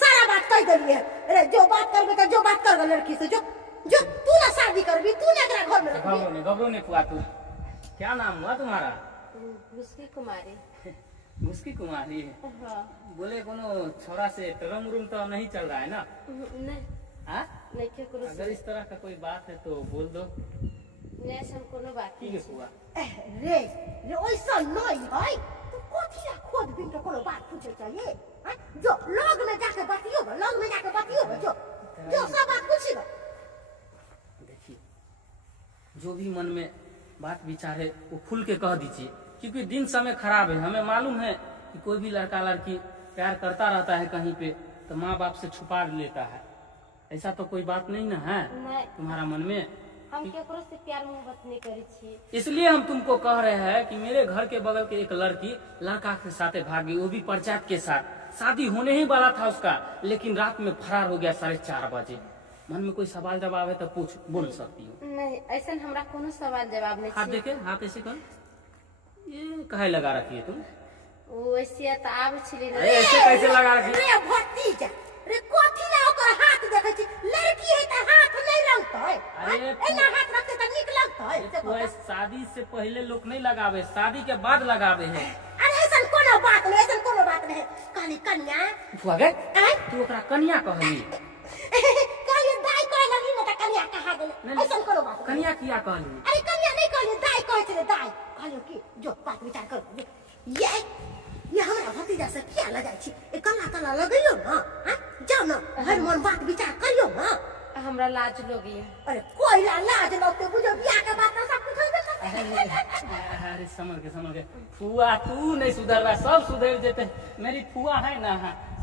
सारा बात कह दिलिए। अरे जो बात करबे तो जो बात करबे लड़की से जो जो तू ना शादी करबी तू ना एकरा घर में रखबी। घबरो नहीं फुआ तू। क्या नाम हुआ तुम्हारा? मुस्की कुमारी। मुस्की कुमारी। हाँ। बोले कोनो छोरा से टरम उरम तो नहीं चल रहा है ना? नहीं हाँ? नहीं के करो अगर इस तरह का कोई बात है तो बोल दो। नहीं ऐसा कोनो बात ठीक नहीं है फुआ। रे रे ओइसा नहीं है तू कोठिया खोद बिन के कोनो बात पूछे चाहिए। जो लग में जाके बतियो लग में जाके बतियो जो जो सब बात पूछियो। देखिए जो भी मन में बात विचार है वो खुल के कह दीजिए, क्योंकि दिन समय खराब है। हमें मालूम है कि कोई भी लड़का लड़की प्यार करता रहता है कहीं पे तो माँ बाप से छुपा लेता है। ऐसा तो कोई बात नहीं ना है नहीं तुम्हारा मन में? हम केकरो से प्यार मोहब्बत नहीं करी छी। इसलिए हम तुमको कह रहे हैं कि मेरे घर के बगल के एक लड़की लड़का के साथ भागी, वो भी पंचायत के साथ। शादी होने ही वाला था उसका, लेकिन रात में फरार हो गया 4:30 बजे। मन में कोई सवाल जवाब है तो पूछ बोल सकती हो। नहीं ऐसा हमरा कोनो सवाल जवाब नहीं हाथ छी। देखे, हाथ ऐसे कर। ये काहे लगा रखी है तुम? वो ऐसे तो आब छिली अरे ऐसे कैसे लगा रखी? रे भतीजा रे कोठी ना ओकर हाथ देखे छी। लड़की है त हाथ नहीं लगता है। अरे एना हाथ रखते त निक लगता है। तो शादी से पहले लोग नहीं लगावे, शादी के बाद लगावे है। अरे ऐसा कोनो बात नहीं, ऐसा कोनो बात नहीं। कहली कन्या फुआ गे तू ओकरा कन्या कहली? कहली दाई कह लगी ना त कन्या कहा गेल। ऐसा कोनो बात नहीं। कन्या किया कहली? अरे कन्या नहीं कहली दाई कह छले दाई। कहली कि जो बात विचार कर ये हमरा भतीजा से क्या लगाई छी। ए कला कला लगइयो ना। हां जाओ ना हर मन बात विचार करियो ना। हमरा लाज लोगी है। अरे कोई लाज लगते बुझो बियाह के बात सब कुछ हो जाता। अरे समझ के फुआ तू नहीं सुधर रहा, सब सुधर जेते। मेरी फुआ है ना,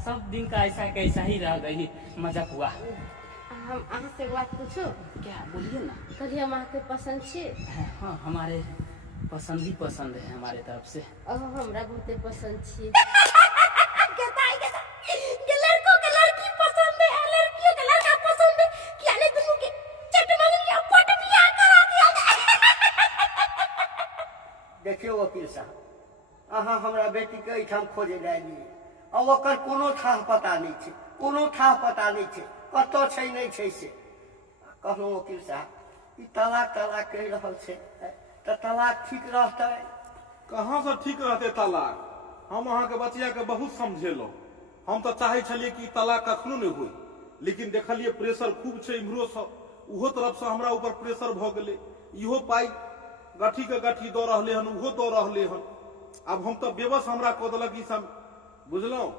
सब दिन का ऐसा कैसा ही रह गई। मजा हुआ। हम अहाँ से एक बात पूछो? क्या बोलिए ना। कभी हम अहाँ के पसंद छी? हाँ हमारे पसंद ही पसंद है हमारे तरफ से। हमरा बहुते पसंद छी। के लड़कों के लड़की पसंद है, लड़कियों के लड़का पसंद है। क्या ले दोनों के चट मंगलिया पट बियाह करा दिया। देखियो वकील साहब अहाँ हमरा बेटी के एठाम खोजे लाएली और ओकर कोनो थाह पता नहीं छै, कोनो थाह पता नहीं छै, कतौ छै नहीं छै से। कहलहुँ वकील साहब ई तलाक कहि रहल छै तो तलाक ठीक रहतै? कहाँ से ठीक रहते तलाक? हम अहाँ के बचिया के बहुत समझेलो। हम तो चाहे छलिए कि तलाक कखनो नहीं हुई, लेकिन देखलिए प्रेशर खूब छै इम्हरो से, उहो तरफ से हमरा ऊपर प्रेशर भ गेले। इहो पाई गठी के गठी दो रहले हन, उहो दो रहले हन। अब हम तो बेबस हमरा कह देलक ई सब, बुझलहुँ?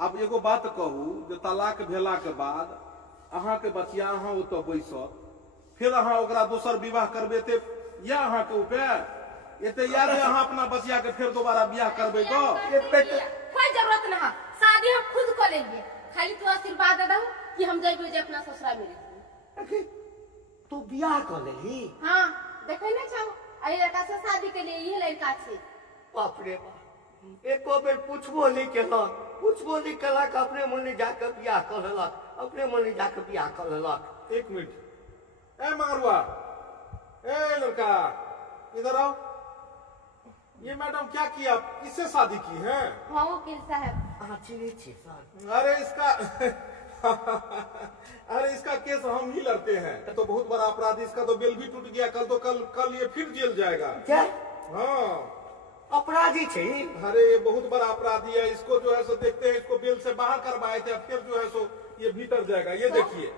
अब एगो बात कहू जे तलाक भेला के बाद अहाँ के बचिया अहाँ ओतऽ बैसत, फिर अहाँ ओकरा दोसर विवाह करबेते या अहाँ के उपाय एते याद है अहाँ अपना बचिया के फिर दोबारा बियाह करबे गो? कोई जरूरत ना है, शादी हम खुद कर लेंगे। खाली तू आशीर्वाद दे कि हम जाइबे जे अपना ससुराल में। तू बियाह कर लेली? हाँ देखे ना चाहो अही लड़का से शादी के लिए ये लड़का छे। बाप रे बाप, एको बेर पूछबो नहीं केलक, पूछबो नहीं केलक, अपने मने जाके बियाह कर लेलक, अपने मने जाके बियाह कर लेलक। एक मिनट, ए मारुआ, ए लड़का इधर आओ। ये मैडम क्या किया, इससे शादी की है? हाँ वकील साहब। अहाँ चिन्है छी सर? अरे इसका अरे इसका केस हम ही लड़ते हैं। तो बहुत बड़ा अपराधी, इसका तो बेल भी टूट गया। कल ये फिर जेल जाएगा। क्या हाँ अपराधी छे? अरे ये बहुत बड़ा अपराधी है। इसको जो है सो देखते हैं, इसको बेल से बाहर करवाए थे, अब फिर जो है सो ये भीतर जाएगा। ये देखिए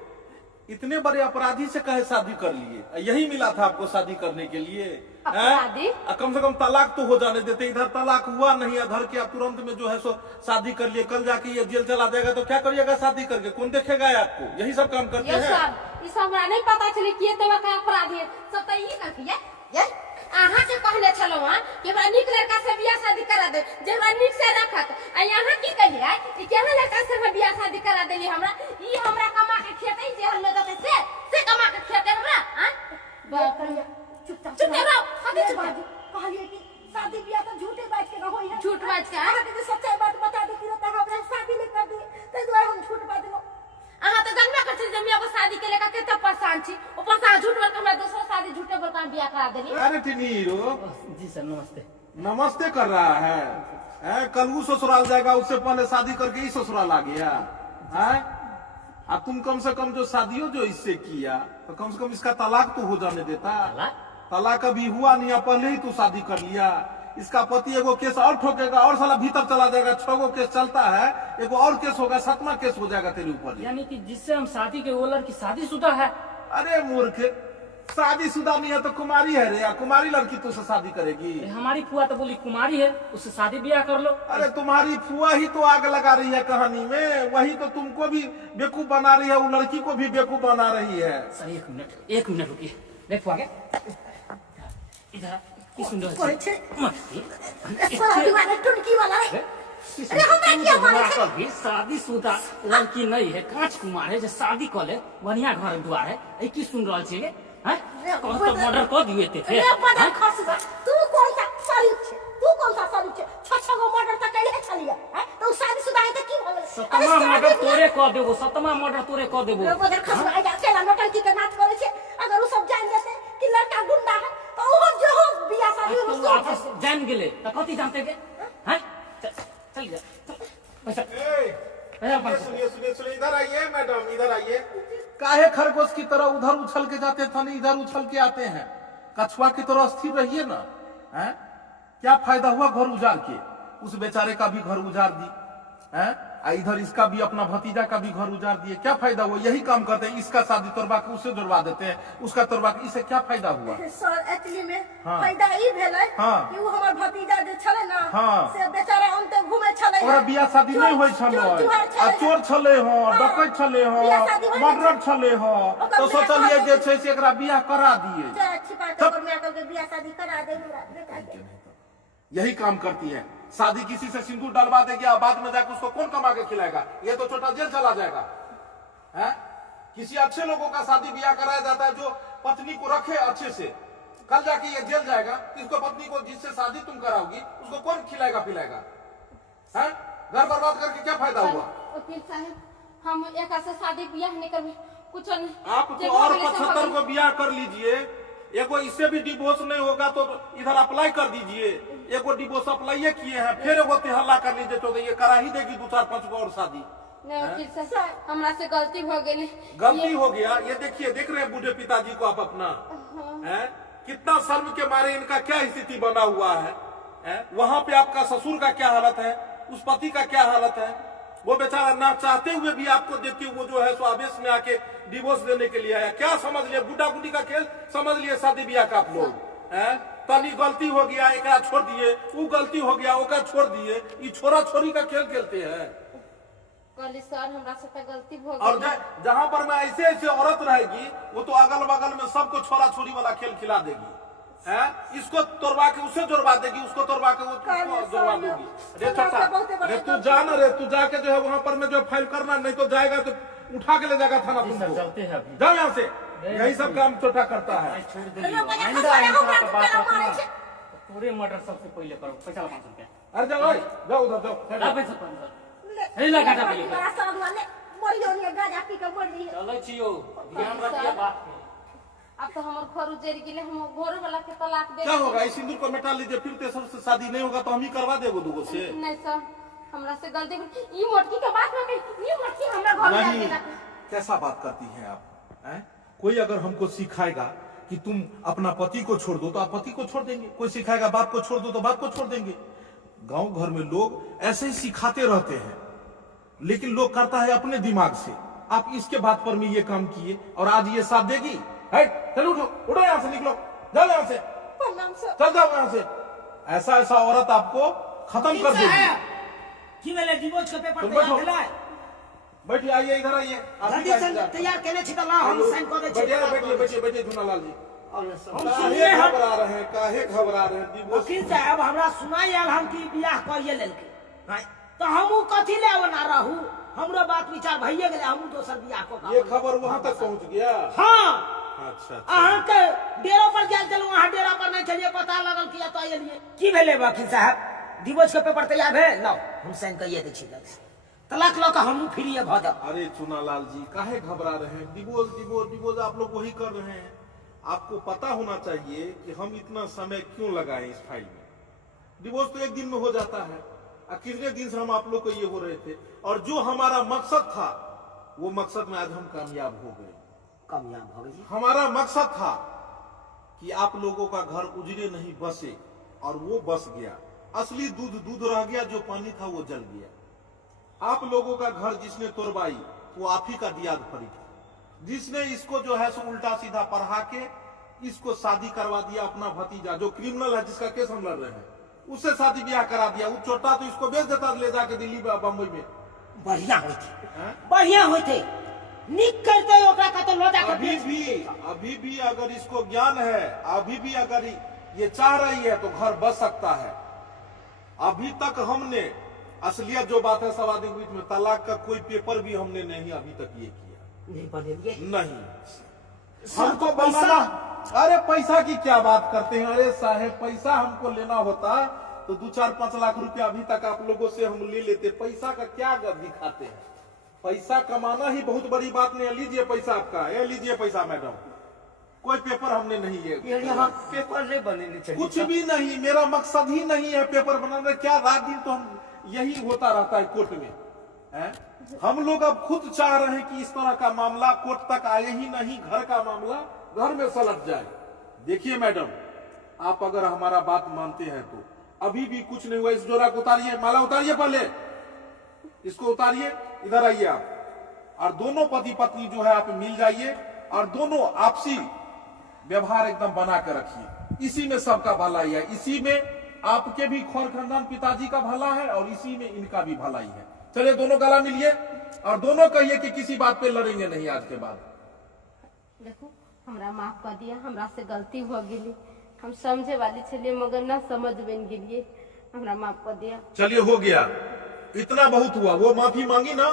इतने बड़े अपराधी से कहे शादी कर लिए, यही मिला था आपको शादी करने के लिए? अपराधी? कम से कम तलाक तो हो जाने देते। इधर तलाक हुआ नहीं, अधर के आप तुरंत में जो है सो शादी कर लिए। कल जाके ये जेल चला जाएगा तो क्या करिएगा शादी करके? कौन देखेगा आपको? यही सब काम करते हैं। ये सब हमरा नहीं पता चले कि ये तो का अपराधी है। सब तो ये करती है। ये आहा से कहले छलो हां कि हमरा निक लड़का से बियाह शादी करा दे, जे हमरा निक से रखत। आ यहां की कहिए कि केना लड़का से हम बियाह शादी करा देली? हमरा ई हमरा कमा के खेते जे हम लगते से कमा के खेते हमरा। हां बाप रे, चुपचाप चुप रहो। अबे बाजी कहलिए कि शादी बियाह तो झूठे बात के न होई है। झूठ बात का? अहाँ के सच्चाई बात बता दी कि तो हमरा शादी नहीं कर दी, ते दुआरे हम झूठ बात दिलो। अहाँ तो जन्म करछी जब मैं शादी के लेकर केते परेशान छी। ऊपर से झूठ बोल के हमरा दोसर शादी झूठे बड़का बियाह करा देली। अरे टिनीरो जी सर नमस्ते। नमस्ते कर रहा है कल वो ससुराल जाएगा, उससे पहले शादी करके ही ससुराल आ गया है। अब तुम कम से कम जो शादियों जो इससे किया तो कम से कम इसका तलाक तो हो जाने देता। तलाक अभी हुआ नहीं, पहले ही तू शादी कर लिया। इसका पति एगो केस और ठोकेगा और साला भीतर चला जाएगा। 6 गो केस चलता है, एगो और केस होगा, 7वां केस हो जाएगा तेरे ऊपर। यानी कि जिससे हम शादी के वो लड़की शादीशुदा है। अरे मूर्ख, शादीशुदा नहीं है तो कुमारी है रे, कुमारी लड़की तुझसे शादी करेगी? हमारी फुआ तो बोली कुमारी है, उससे शादी ब्याह कर लो। अरे तुम्हारी फुआ ही तो आग लगा रही है कहानी में, वही तो तुमको भी बेवकूफ बना रही है, वो लड़की को भी बेवकूफ बना रही है। सर एक मिनट रुकिए। देख फुआ के इधर की सुंदर कोई छे सारी वाला टुनकी वाला अरे हमरा क्या मारे छे? भी शादीशुदा लड़की नहीं है, कांच कुमार है जो शादी कर ले, बढ़िया घर दुआर है। ए की सुन रहल छी कौन तो मर्डर कर दिए थे। अरे बड़ा खसबा तू कौन सा सारी छे? तू कौन सा सारी छे? 6 गो मर्डर तक कैले छलिया है तो शादीशुदा है तो की भले? 7वां मर्डर तोरे कर देबो, 7वां मर्डर तोरे कर देबो। रे बड़ा खसबा आ अकेला नौटंकी के नाच करे छे। अगर वो सब जान जाते कि लड़का गुंडा है तो वो जो हो बियाह शादी उसको जान गेले त कथि जानते के हैं? चल जा पैसा सुनिए इधर आइए मैडम, इधर आइए। काहे खरगोश की तरह उधर उछल के जाते थे, इधर उछल के आते हैं? कछुआ की तरह स्थिर रहिए ना। हैं? क्या फायदा हुआ घर उजाड़ के? उस बेचारे का भी घर उजाड़ दी हैं? इधर इसका भी, अपना भतीजा का भी घर उजाड़ दिए। क्या फायदा हुआ? यही काम करते हैं, इसका शादी तोड़वा के उससे जोड़वा देते हैं, उसका तोड़वा के, इससे क्या फायदा हुआ? सर एक्चुअली में हाँ। फायदा ई भेलै हाँ। कि वो हमर भतीजा जे छले ना हाँ। से बेचारा अंते घुमे छले। और बियाह शादी नहीं होई छलो, आ चोर छले हो, डकैत छले हो, मर्डर छले हो, तो सोचलिए जे छै से एकरा बियाह करा दिए। जा छिपा के और मैं के बियाह शादी करा दे हमरा बेटा के। यही काम करती है, शादी किसी से सिंदूर डलवा देगी, बाद में जाकर उसको कौन कमा के खिलाएगा? ये तो छोटा जेल चला जाएगा। है? किसी अच्छे लोगों का शादी ब्याह कराया जाता है जो पत्नी को रखे अच्छे से। कल जाके ये जेल जाएगा, इसको पत्नी को जिससे शादी तुम कराओगी उसको कौन खिलाएगा पिलाएगा? है? घर बर्बाद करके क्या फायदा हुआ? वकील साहब, हम एक से शादी ब्याह नहीं करबे, कुछ नहीं। आप तो और 75 को ब्याह कर लीजिए, एगो इससे भी डिवोर्स नहीं होगा तो इधर अप्लाई कर दीजिए। एगो डिवोर्स अप्लाई किए हैं, फिर एगो हल्ला कर लीजिए तो ये करा ही देगी 2-4-5 को और शादी। नहीं वकील साहब, हमरा से गलती हो गई। गलती हो गया, ये देखिए, देख रहे हैं बूढ़े पिताजी को आप अपना है? कितना शर्म के मारे इनका क्या स्थिति बना हुआ है? वहां पे आपका ससुर का क्या हालत है, उस पति का क्या हालत है? वो बेचारा ना चाहते हुए भी आपको देख के वो जो है सो आवेश में आके डिवोर्स देने के लिए आया। क्या समझ लिया? गुड्डा गुड्डी का खेल समझ लिए शादी ब्याह का आप लोग? तनी गलती हो गया एक छोड़ दिए, वो गलती हो गया ओका छोड़ दिए, ये छोरा छोरी का खेल खेलते हैं। कल सर हमरा से तो गलती हो और गई। जहाँ पर मैं ऐसे ऐसे औरत रहेगी वो तो अगल बगल में सबको छोरा छोरी वाला खेल खिला देगी। इसको तोड़वा के उसे जोड़वा देगी, उसको तोड़वा के उसको जोड़वा देगी। रे छोटा, रे तू जा ना रे, तू जाके जो है वहां पर में जो फाइल करना, नहीं तो जाएगा तो उठा के ले जाएगा थाना तुमको। चलते हैं अभी। जाओ यहाँ से, यही सब काम छोटा करता है। छोड़ दिलिए, आइंदा ऐसा का बात रखना। पूरे मर्डर सबसे पहले करो, पैसा 500 रुपया। अरे जाओ जाओ उधर जाओ। ला पैसा 500। हे ला गाजा पी ले। बड़ा सब वाले मरियो ने गाजा पी के मर रही है। चलो छियो, ध्यान रखिए बात के। अब तो हमार घर उजड़ गेले, हम घर वाला के तलाक दे। क्या होगा? इस सिंदूर को मिटा लीजिए, फिर तेसर से शादी नहीं होगा तो हम ही करवा देंगे दूगो से। नहीं सर, हमरा से गलती ई मोटकी के बात में ई मोटकी हमरा घर में नहीं, आके कैसा बात करती हैं आप? कोई अगर हमको सिखाएगा कि तुम अपना पति को छोड़ दो तो आप पति को छोड़ देंगे। कोई सिखाएगा बाप को छोड़ दो तो बाप को छोड़ देंगे। गांव घर में लोग ऐसे ही सिखाते रहते हैं, लेकिन लोग करता है अपने दिमाग से। आप इसके बात पर में ये काम किए और आज ये साथ देगी? चलो उठो, उठो यहाँ से, निकलो, जाओ यहाँ से, चल जाओ यहाँ से। ऐसा ऐसा औरत आपको खत्म कर देगी। की वेले डिवोर्स के पेपर तुम तैयार बैठो। भेलै? बैठिए, आइए इधर आइए। जल्दी से तैयार केने छी त ला हम साइन कर दे छी। बैठिए बैठिए बैठिए धुनालाल जी। हम काहे सुनिए हम घबरा रहे हैं, काहे घबरा रहे हैं? डिवोर्स वकील साहब हमरा सुनाई आल हम की बियाह कइए लेलके तो हमहू कथी ले ना रहू। हमरो बात विचार भइए गेले, हमहू दोसर बियाह को ये खबर वहां तक पहुंच गया? हां। अच्छा अहाँ के डेरा पर गेल चलू, अहाँ डेरा पर नहीं चलिए, पता लगल कि एत एलिए। की भेले वकील साहब? डिवोर्स के पेपर तैयार भेल? लाओ हम साइन कइए दै छी। तलाक लो का हमहू फ्री भऽ जाब। अरे चुनालाल जी, काहे घबरा रहे हैं? डिवोर्स डिवोर्स डिवोर्स आप लोग वही कर रहे हैं। आपको पता होना चाहिए कि हम इतना समय क्यों लगाए इस फाइल में। डिवोर्स तो एक दिन में हो जाता है, कितने दिन से हम आप लोग को ये हो रहे थे, और जो हमारा मकसद था वो मकसद में आज हम कामयाब हो गए। कामयाब हो गई। हमारा मकसद था कि आप लोगों का घर उजड़े नहीं बसे, और वो बस गया। असली दूध दूध रह गया, जो पानी था वो जल गया। आप लोगों का घर जिसने तोड़वाई वो आप ही का दियाद फरीद, जिसने इसको जो है सो उल्टा सीधा पढ़ा के इसको शादी करवा दिया। अपना भतीजा जो क्रिमिनल है, जिसका केस हम लड़ रहे हैं, उससे शादी ब्याह करा दिया। वो छोटा तो इसको बेच देता ले जाके दिल्ली बम्बई में। बढ़िया हुई थी, बढ़िया हुई थे, निक करते ओकरा का तो लोटा कर अभी भी अगर इसको ज्ञान है, अभी भी अगर ये चाह रही है तो घर बच सकता है। अभी तक हमने असलियत जो बात है सवा दिन बीच में, तलाक का कोई पेपर भी हमने नहीं अभी तक ये किया। नहीं बनेंगे नहीं, हमको पैसा, अरे पैसा की क्या बात करते हैं। अरे साहेब, पैसा हमको लेना होता तो 2-4-5 लाख रुपया अभी तक आप लोगों से हम ले लेते। पैसा का क्या दिखाते हैं, पैसा कमाना ही बहुत बड़ी बात नहीं है। लीजिए पैसा आपका, ये लीजिए पैसा मैडम। कोई पेपर हमने नहीं है, पेपर नहीं बनेने चाहिए, कुछ भी नहीं। मेरा मकसद ही नहीं है पेपर बनाना। क्या रात दिन तो हम यही होता रहता है कोर्ट में है? हम लोग अब खुद चाह रहे हैं कि इस तरह का मामला कोर्ट तक आए ही नहीं, घर का मामला घर में सलट जाए। देखिए मैडम, आप अगर हमारा बात मानते हैं तो अभी भी कुछ नहीं हुआ। इस जोड़ा को उतारिए, माला उतारिए, पहले इसको उतारिए, इधर आइए आप। और दोनों पति पत्नी जो है आप मिल जाइए, और दोनों आपसी व्यवहार एकदम बना के रखिए। इसी में सबका भलाई है, इसी में आपके भी खौर खानदान पिताजी का भला है, और इसी में इनका भी भलाई है। चलिए दोनों गला मिलिए और दोनों कहिए कि किसी बात पे लड़ेंगे नहीं आज के बाद। देखो, हमरा माफ कर दिया, हमरा से गलती हो गई। हम समझे वाली छलिए मगर ना समझ बन गेलिए, हमरा माफ कर दिया। चलिए हो गया, इतना बहुत हुआ। वो माफी मांगी ना,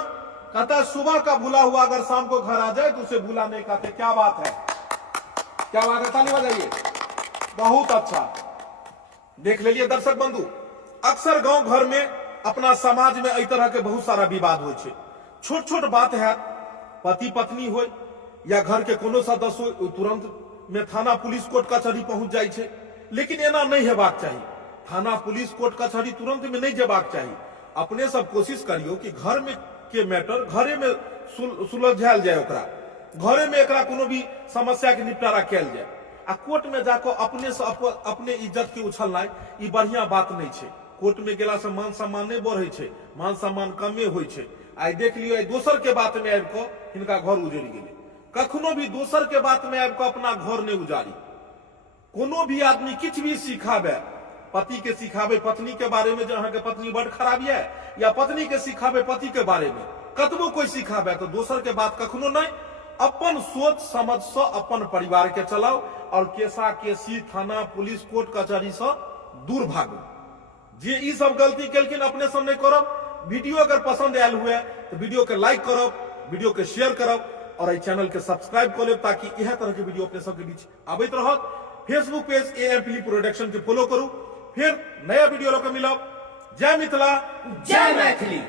कहता सुबह का भूला हुआ अगर शाम को घर आ जाए तो उसे भूला नहीं कहते। क्या बात है, क्या बात है, ताली बजाइए। बहुत अच्छा। देख लीजिए दर्शक बंधु, अक्सर गांव घर में, अपना समाज में इस तरह के बहुत सारा विवाद हो, छोट छोट बात है, पति पत्नी हो या घर के कोनो सदस्य हो, तुरंत में थाना पुलिस कोर्ट कचहरी पहुंच जाए छे। लेकिन एना नहीं हेबाक चाहिए। थाना पुलिस कोर्ट कचहरी तुरंत में नहीं जेबाक चाहिए। अपने सब कोशिश करियो कि घर में के मैटर घरे में सुलझायल जाए, ओकरा घरे में एकरा कोनो भी समस्या के निपटारा कैल जाए। आ कोर्ट में जाकर अपने से अपने इज्जत के उछलनाइ ई बढ़िया बात नहीं छे। कोर्ट में गेला से मान सम्मान नहीं बढ़े छे, मान सम्मान कमे होय छे। आई देख लियो, दोसर के बात में आबि कऽ हिनका घर उजड़ गेलै। कखनो भी दोसर के बात में आबि कऽ अपना घर नहीं उजाड़ी। कोनो भी आदमी किछ भी सिखाबे, पति के सिखाबे पत्नी के बारे में, जहाँ के पत्नी बड़ खराब है, या पत्नी के सिखाबे पति के बारे में, कतबो कोई सिखाबे तो दोसर के बात कखनो नहीं। अपन सोच समझ से अपन परिवार के चलाओ, और केसा केसी थाना पुलिस कोर्ट कचहरी से दूर भागो। जे ई सब गलती केलखिन अपने सब नहीं करब। वीडियो अगर पसंद आयल हुए तो वीडियो के लाइक करब, वीडियो के शेयर करब, और इस चैनल के सब्सक्राइब कर लेब, ताकि यह तरह के वीडियो अपने सबके बीच आबैत रहत। फेसबुक पेज AMPL प्रोडक्शन के फॉलो करू। फिर नया वीडियो लोग मिलब। जय मिथिला, जय मैथिली।